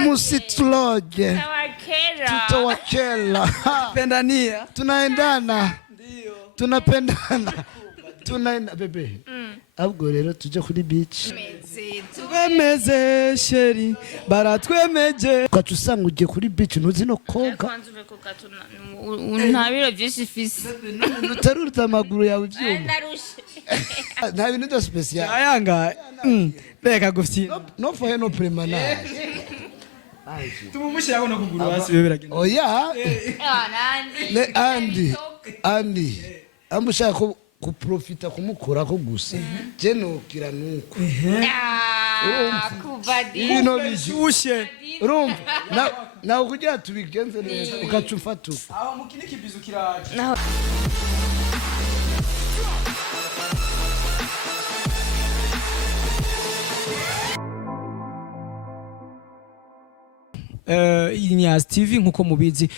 Musituloje. Tutawakela. Pendania. Tunaendana. Tunapendana. Tunaenda bebe. Ahubwo rero tuje kuri beach. Twemeze sheri baratwemeje. Kwacu usanga uje kuri beach ntuzi no koga. Nta biro byinshi fisi. Utaruta amaguru yawe ivyuma. Nta bintu byo special. Ayanga. Reka gufyina. No for no permanent. Tumumushyiraho no kuguru hasi bibiragenda. Oya. Andi. Amushaka ko kuprofita kumukora ko gusa. Je nokira nuko. Kubadi. Ibintu bishyushye. Urumva? Na kugira tubigenze neza ukacufata uko. Aho mukiniki bizu kiraje. Iyi ni Ase Tv nkuko mubizi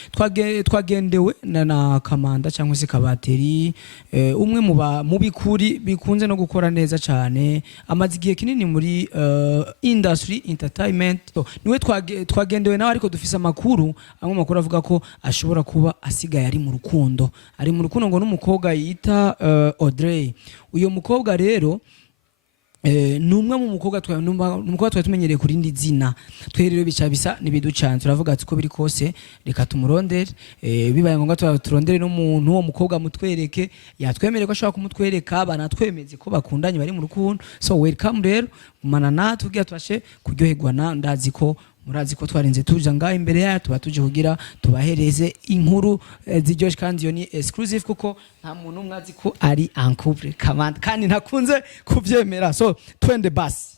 twagendewe na Komanda cyangwa se kabateri umwe mu bikuri bikunze no gukora neza cyane amaze igihe kinini muri industry entertainment niwe twagendewe nawe ariko dufise amakuru amwe makuru avuga ko ashobora kuba asigaye ari mu rukundo ngo n'umukobwa yita Audrey uyo mukobwa rero numwe mu mukobwa twari tumenyereye kuri ndi zina twerero bica bisa nibiducanze turavuga ati ko biri kose reka tumurondere bibaye ngombwa turondere no muntu uwo mukobwa mutwereke yatwemereye ko ashaka kumutwereka banatwemeze ko bakundanye bari mu rukundo so welcome rero umana natwe ugiye twashe kuryoherwa na murazi ko twarenze tuja ngaho imbere yayo tuba tuje kugira tubahereze inkuru zijyoje kandi yo ni exclusive kuko nta muntu umwazi ko ari en couple kandi ntakunze kubyemera so twende basi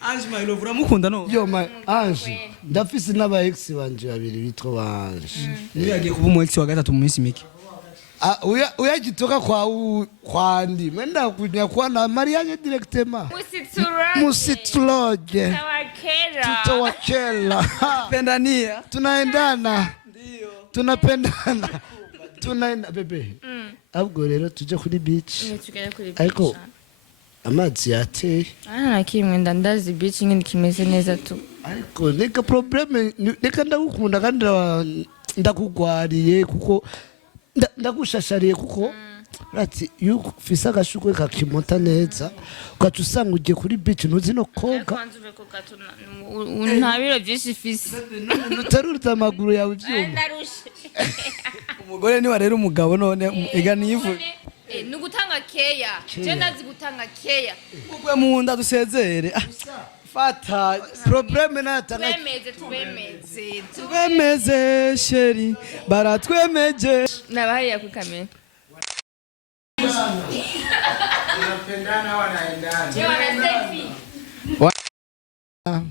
Ange my love uramukunda no yo my Ange ndafise n'aba ex banje babiri bitwa banje yagiye kuba umu ex wa gatatu mu minsi mike uyagitoka kwandi mwenda kunya na mariage directement musituloje tutawakela pendania tunaendana tunapendana tunaenda bebe ahubwo rero tuje kuri beach ariko amazi yateye nakimwe ndandazi beach ngene kimeze neza tu ariko neka problem neka ndagukunda kandi ndakugwariye kuko ndagushashariye kuko rati yuko fisa gashukwe kakimota neza ugaca usanga uje kuri beach ntuzi no koga nta biro byinshi fisi utaruta amaguru yawe ivyuma umugore ni warera umugabo none ega nivu nugutanga keya je ndazi gutanga keya kugwe mu nda dusezere fata probleme natanga twemeze sheri baratwemeje nabahariya ku kamera tunapendana wanaendana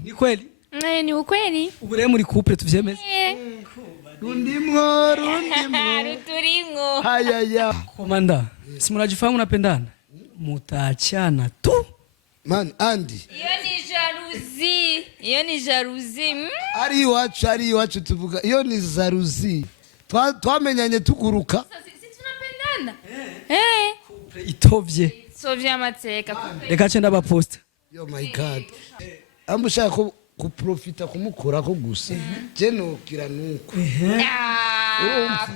ni kweli ni ukweli ubure muri couple tuvyemeze rundimwo ruturingo hayaya Komanda simurajifahamu unapendana mutachana tu man Andi iyo ni jalousie ari iwacu tuvuga iyo ni jalousie twamenyanye tuguruka tunapendana itovye sovye amateka reka cenda ba post yo my god amushaka ko kuprofita kumukora ko gusa je nokira nuko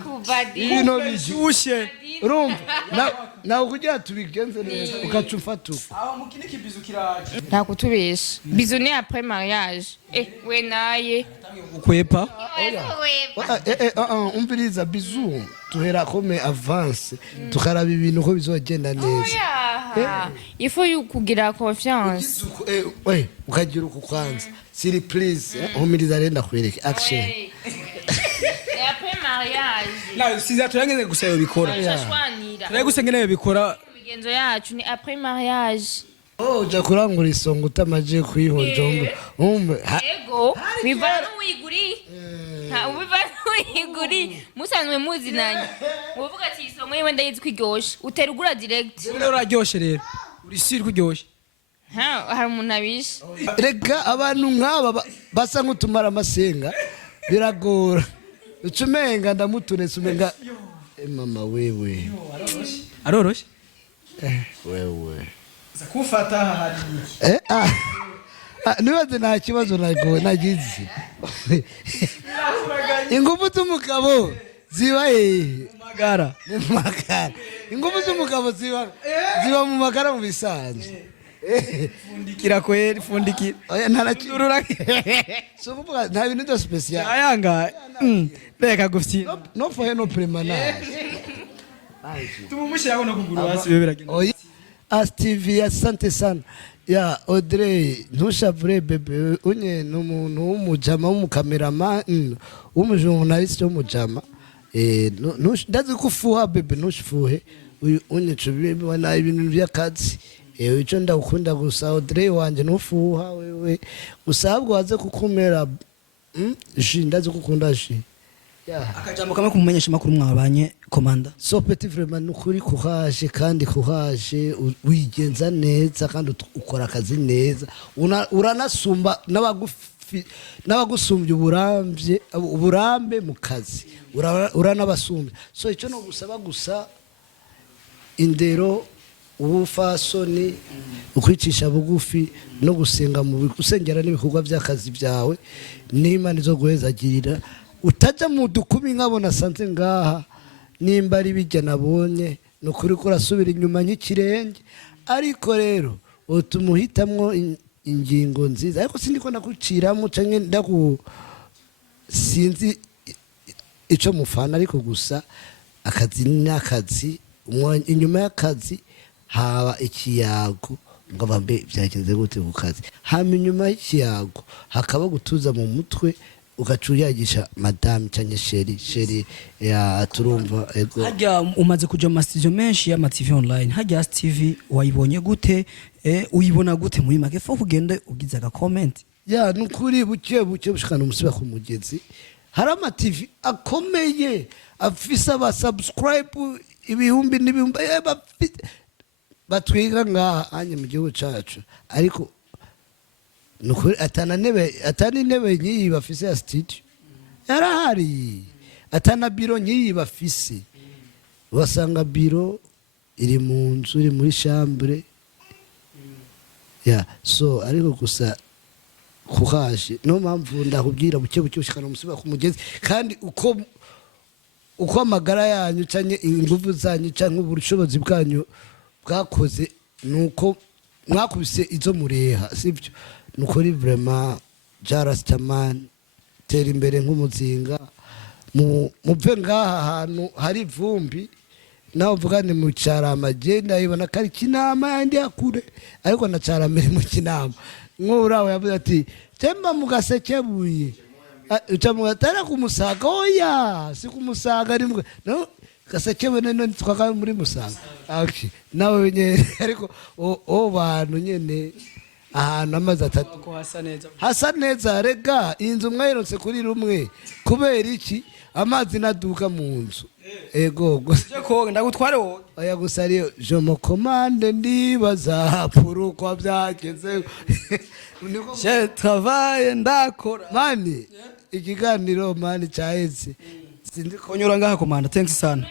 kubadi ibintu bishyushye urumva na kugira tubigenze neza ukacufata uko aho mukiniki bizu kiraje nakutubesha bizu ni après mariage we naye ukwepa umviriza bizu tuhera kome avance tukaraba ibintu ko bizogenda neza il kugira confiance ukagira uko kwanza siri please humiriza renda kwereke action après mariage na siza turangeze gusaba bikora turaye gusengene bikora migenzo yacu ni après mariage uja kurangura isonga utamaje kwihonjombo yego bivana n'uwiguri musanzwe muzinanye uvuga ati isonga yewe ndayizi kwiryosha utera ugura direct rero uraryoshe rero uri siri kuryosha hari umuntu abisha rega abantu nk'aba basa nk'utumara amasenga biragora ucumenga ndamutunetse umenga mama wewe aroroshye wewe kufata hari nibaze nta kibazo nagize ingufu z'umugabo ziba hehe mu magara ingufu z'umugabo ziba mu magara mu bisanzwe fundikira kweli fundikira oya ntarakirura so kuvuga nta bintu byo special ayanga reka gufyina no for no permanent tumumushyiraho no kuguru hasi biragenda oya Ase Tv asante sana ya Audrey ntushavure bebe unye n'umuntu w'umujama w'umukameraman w'umujournaliste w'umujama ndazi kufuha bebe ntushifuhe unye cubibona ibintu by'akazi icyo ndakunda gusa Audrey wanje ntufuha wewe usabwo waze kukumera ndazi kukunda akajambo kamwe kumumenyesha makuru mwabanye Komanda so petit vraiment nukuri courage kandi courage wigenza neza kandi ukora akazi neza uranasumba n'abagusumbye uburambe mu kazi uranabasumbye so icyo no gusaba gusa indero ubufasoni ukwicisha bugufi no gusenga mu gusengera n'ibikorwa by'akazi byawe n'Imana izo guhezagirira utaja mu dukumi nkabona sanze ngaha nimba ari bijya nabonye nukuri ko rasubira inyuma nk'ikirenge ariko rero utumuhitamwo ingingo nziza ariko sindi ko nakuciramo canke sinzi ico mufana ariko gusa akazi n'akazi inyuma y'akazi haba ikiyago ngo bambe byagenze gute ku kazi hama inyuma y'ikiyago hakaba gutuza mu mutwe ugacuyagisha madame cyane sheri ya turumva ego hajya umaze kuja mu studio menshi ya TV online hajya Ase Tv wayibonye gute uyibona gute muri make fo kugenda ugize aga comment ya nukuri buke bushikana umusiba ku mugezi hari ama TV akomeye afisa ba subscribe ibihumbi n'ibihumbi batwiga ngaha anye mu gihugu cacu ariko nukuri atana intebe nyiyi bafise ya studio yarahari atana biro nyiyi bafise wasanga biro iri mu nzu iri muri chambre ya so ariko gusa courage no mpamvu ndakubwira buke ushikana umusiba ku mugezi kandi uko amagara yanyu cyanye ingufu zanyu cyangwa ubushobozi bwanyu bwakoze nuko mwakubise izo mureha sibyo nukuri vraiment jarastaman tera imbere nk'umuzinga muve ngaha hantu hari vumbi naho vugane mu cyarama agenda ibona kari kinama yandi akure ariko na cyarama mu kinama nk'uraho yavuze ati temba mugasekebuye ucamugatara kumusaga oya si kumusaga ari no gasekewe none twaka muri musaga okay nawe nyene ariko bantu nyene ahantu amazi atatu ko hasa neza rega inzu mwayironse kuri rumwe kubera iki amazi naduka mu nzu ego gusa ko ndagutware wowe oya gusa ariyo je me commande ndibaza pourquoi byageze je travaille ndakora mani ikiganiro mani cyaheze sindi konyura ngaha Komanda thanks sana